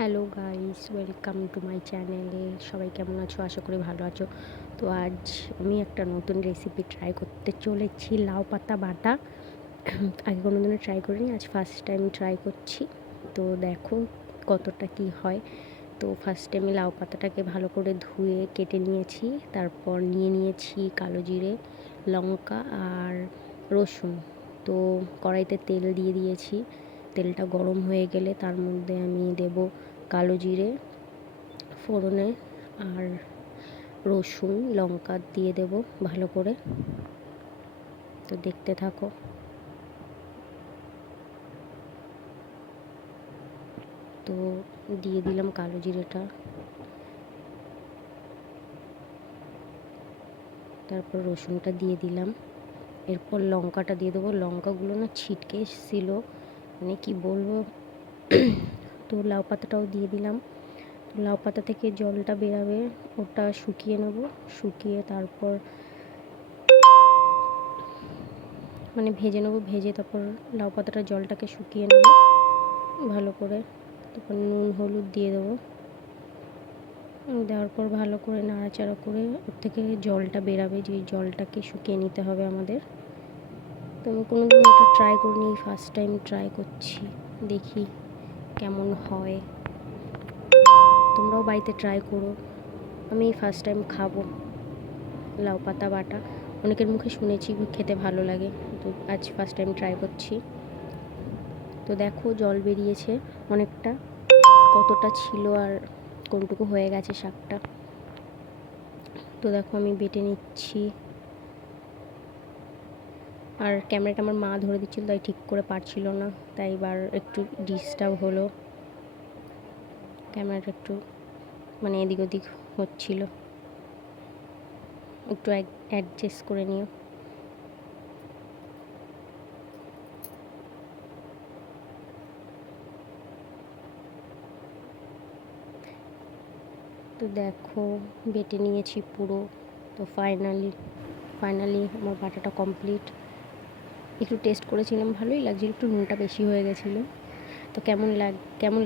Hello guys, welcome to my চ্যানেলে। সবাই কেমন আছো? আশা করি ভালো আছো। তো আজ আমি একটা নতুন রেসিপি ট্রাই করতে চলেছি, লাউ পাতা বাটা। আগে কোনো দিনও ট্রাই করিনি, আজ ফার্স্ট টাইম ট্রাই করছি। তো দেখো কতটা কি হয়। তো ফার্স্টে আমি লাউ পাতাটাকে ভালো করে ধুয়ে কেটে নিয়েছি। তারপর নিয়ে নিয়েছি কালো জিরে, লঙ্কা আর রসুন। তো কড়াইতে তেল দিয়ে দিয়েছি। তেলটা গরম হয়ে গেলে তার মধ্যে আমি দেব কালো জিরে ফোড়নে, আর রসুন লঙ্কা দিয়ে দেব ভালো করে। তো দেখতে থাকো। তো দিয়ে দিলাম কালো জিরেটা, তারপর রসুনটা দিয়ে দিলাম, এরপর লঙ্কাটা দিয়ে দেবো। লঙ্কাগুলো না ছিটকে এসেছিলো, মানে কি বলবো। তো লাউ পাতাটাও দিয়ে দিলাম। লাউ পাতা থেকে জলটা বেরাবে, ওটা শুকিয়ে নেব। শুকিয়ে তারপর মানে ভেজে নেবো। ভেজে তারপর লাউ পাতাটা জলটাকে শুকিয়ে নেব ভালো করে। তারপর নুন হলুদ দিয়ে দেবো। দেওয়ার পর ভালো করে নাড়াচাড়া করে ওর থেকে জলটা বেরাবে, যে জলটাকে শুকিয়ে নিতে হবে আমাদের। তো আমি কোনো দিন এটা ট্রাই করিনি, ফার্স্ট টাইম ট্রাই করছি, দেখি কেমন হয়। তোমরাও বাড়িতে ট্রাই করো। আমি ফার্স্ট টাইম খাবো লাউ পাতা বাটা। অনেকের মুখে শুনেছি খেতে ভালো লাগে, তো আজ ফার্স্ট টাইম ট্রাই করছি। তো দেখো জল বেরিয়েছে অনেকটা, কতটা ছিল আর কোনটুকু হয়ে গেছে শাকটা। তো দেখো আমি বেটে নিচ্ছি। আর ক্যামেরাটা আমার মা ধরে দিচ্ছিল, তাই ঠিক করে পারছিল না, তাই এবার একটু ডিস্টার্ব হলো। ক্যামেরাটা একটু মানে এদিক ওদিক হচ্ছিল, একটু অ্যাডজাস্ট করে নিও। তো দেখো বেটে নিয়েছি পুরো। তো ফাইনালি আমার বাটাটা কমপ্লিট। একটু টেস্ট করেছিলাম, ভালোই লাগছিল, একটু নুনটা বেশি হয়ে গেছিলো। তো কেমন